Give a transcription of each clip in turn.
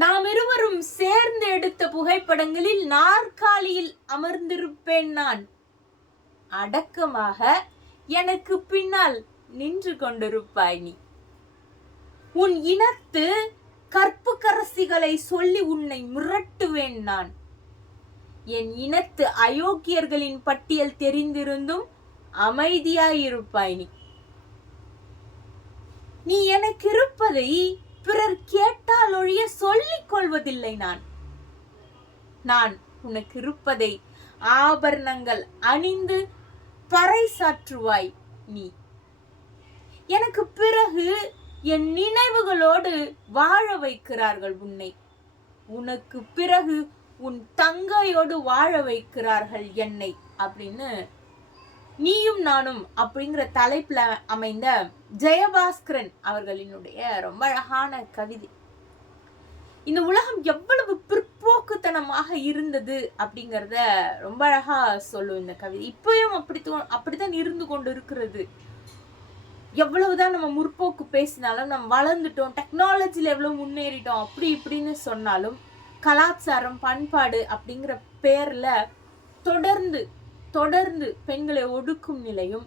நாம் இருவரும் சேர்ந்து எடுத்த புகைப்படங்களில் நாற்காலியில் அமர்ந்திருப்பேன் நான். அடக்கமாக எனக்கு பின்னால் நின்று கொண்டிருப்பாய் நீ. உன் இனத்து கற்பு கரசிகளை சொல்லி உன்னை மிரட்டுவேன் நான். என் இனத்து அயோக்கியர்களின் பட்டியல் தெரிந்திருந்தும் அமைதியாயிருப்பாய் நீ. நீ எனக்கு இருப்பதை பிறர் கேட்டால் ஒழிய சொல்லிக் கொள்வதில்லை நான். நான் உனக்கு இருப்பதை ஆபரணங்கள் அணிந்து பறைசாற்றுவாய் நீ. எனக்கு பிறகு என் நினைவுகளோடு வாழ வைக்கிறார்கள் உன்னை. உனக்கு பிறகு உன் தங்கையோடு வாழ வைக்கிறார்கள் என்னை அப்படின்னு நீயும் நானும் அப்படிங்கிற தலைப்பில் அமைந்த ஜெயபாஸ்கரன் அவர்களினுடைய ரொம்ப அழகான கவிதை. இந்த உலகம் எவ்வளவு பிற்போக்குத்தனமாக இருந்தது அப்படிங்கிறத ரொம்ப அழகா சொல்லும் இந்த கவிதை. இப்பயும் அப்படி அப்படித்தான் இருந்து கொண்டு இருக்கிறது எவ்வளவுதான் நம்ம முற்போக்கு பேசினாலும் நம்ம வளர்ந்துட்டோம் டெக்னாலஜியில் எவ்வளோ முன்னேறிட்டோம் அப்படி இப்படின்னு சொன்னாலும் கலாச்சாரம் பண்பாடு அப்படிங்கிற பேரில் தொடர்ந்து தொடர்ந்து பெண்களை ஒடுக்கும் நிலையும்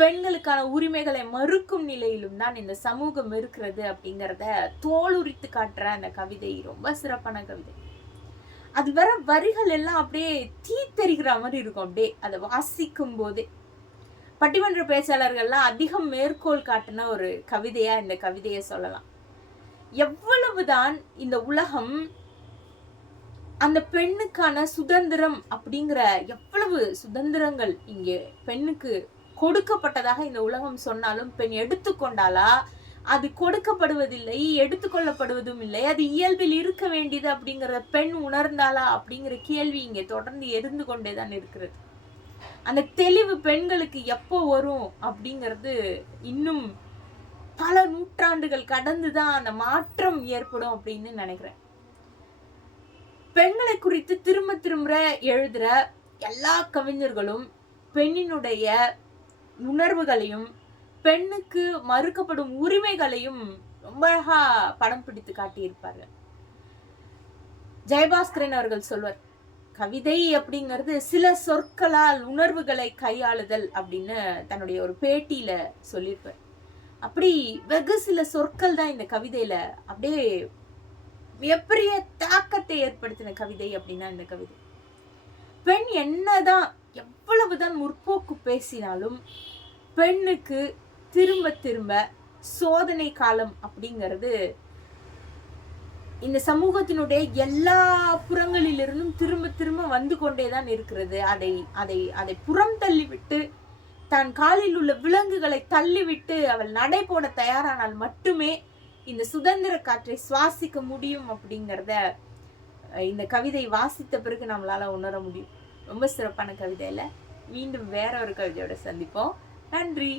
பெண்களுக்கான உரிமைகளை மறுக்கும் நிலையிலும் தான் இந்த சமூகம் இருக்கிறது அப்படிங்கிறத தோலுரித்து காட்டுற அந்த கவிதை. ரொம்ப சிறப்பான கவிதை. அது வர வரிகள் எல்லாம் அப்படியே தீத்தெறிகிற மாதிரி இருக்கும். அப்படியே அதை வாசிக்கும் போதே. பட்டிமன்ற பேச்சாளர்கள்லாம் அதிகம் மேற்கோள் காட்டின ஒரு கவிதையா இந்த கவிதையை சொல்லலாம். எவ்வளவுதான் இந்த உலகம் அந்த பெண்ணுக்கான சுதந்திரம் அப்படிங்கிற எவ்வளவு சுதந்திரங்கள் இங்கே பெண்ணுக்கு கொடுக்கப்பட்டதாக இந்த உலகம் சொன்னாலும் பெண் எடுத்துக்கொண்டாலா? அது கொடுக்கப்படுவதில்லை எடுத்துக்கொள்ளப்படுவதும் இல்லை. அது இயல்பில் இருக்க வேண்டியது அப்படிங்கிறத பெண் உணர்ந்தாளா அப்படிங்கிற கேள்வி இங்கே தொடர்ந்து எரிந்து கொண்டே தான் இருக்கிறது. அந்த தெளிவு பெண்களுக்கு எப்போ வரும் அப்படிங்கிறது இன்னும் பல நூற்றாண்டுகள் கடந்து தான் அந்த மாற்றம் ஏற்படும் அப்படின்னு நினைக்கிறேன். பெண்களை குறித்து திரும்ப திரும்ப எழுதுற எல்லா கவிஞர்களும் பெண்ணினுடைய உணர்வுகளையும் பெண்ணுக்கு மறுக்கப்படும் உரிமைகளையும் ரொம்ப அழகா படம் பிடித்து காட்டியிருப்பாரு. ஜெயபாஸ்கரன் அவர்கள் சொல்வர் கவிதை அப்படிங்கிறது சில சொற்களால் உணர்வுகளை கையாளுதல் அப்படின்னு தன்னுடைய ஒரு பேட்டியில சொல்லியிருப்பார். அப்படி வெகு சில சொற்கள் தான் இந்த கவிதையில அப்படியே மிகப்பெரிய தாக்கத்தை ஏற்படுத்தின கவிதை அப்படின்னா இந்த கவிதை. பெண் என்னதான் எவ்வளவுதான் முற்போக்கு பேசினாலும் பெண்ணுக்கு திரும்ப திரும்ப சோதனை காலம் அப்படிங்கிறது இந்த சமூகத்தினுடைய எல்லா புறங்களிலிருந்தும் திரும்ப திரும்ப வந்து கொண்டே தான் இருக்கிறது. அதை அதை அதை புறம் தள்ளிவிட்டு தன் காலில் உள்ள விலங்குகளை தள்ளிவிட்டு அவள் நடை போட தயாரானால் மட்டுமே இந்த சுதந்திர காற்றை சுவாசிக்க முடியும் அப்படிங்கிறத இந்த கவிதை வாசித்த பிறகு நம்மளால உணர முடியும். ரொம்ப சிறப்பான கவிதையில மீண்டும் வேற ஒரு கவிதையோட சந்திப்போம். நன்றி.